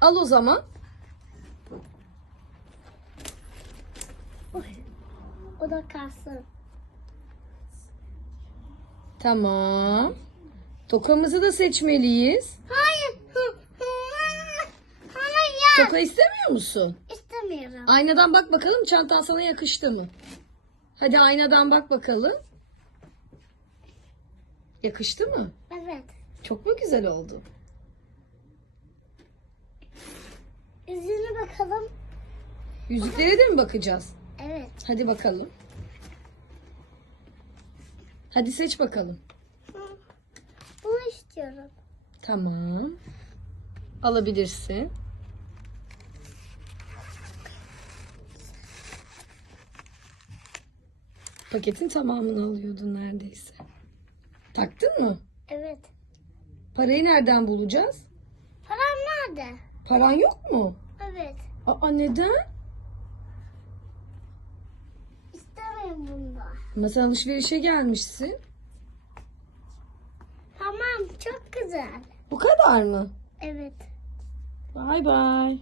Al o zaman. O da kalsın. Tamam. Tokamızı da seçmeliyiz. Hayır. Hayır. Toka istemiyor musun? İstemiyorum. Aynadan bak bakalım çantan sana yakıştı mı? Hadi aynadan bak bakalım. Yakıştı mı? Evet. Çok mu güzel oldu? Yüzüne bakalım. Yüzüklere de mi bakacağız? Evet. Hadi bakalım. Hadi seç bakalım. Bunu istiyorum. Tamam. Alabilirsin. Paketin tamamını alıyordun neredeyse. Taktın mı? Evet. Parayı nereden bulacağız? Param nerede? Paran yok mu? Evet. Aa neden? İstemiyorum bunu da. Ama sen alışverişe gelmişsin. Tamam. Çok güzel. Bu kadar mı? Evet. Bay bay.